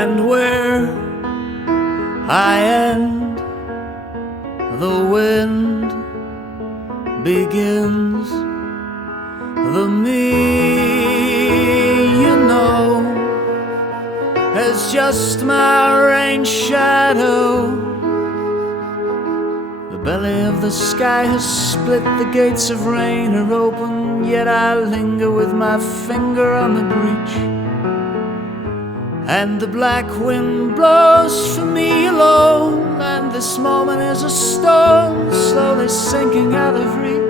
And where I end, the wind begins. The me you know is just my rain shadow. The belly of the sky has split, the gates of rain are open, yet I linger with my finger on the breach. And the black wind blows for me alone, and this moment is a storm slowly sinking out of reach.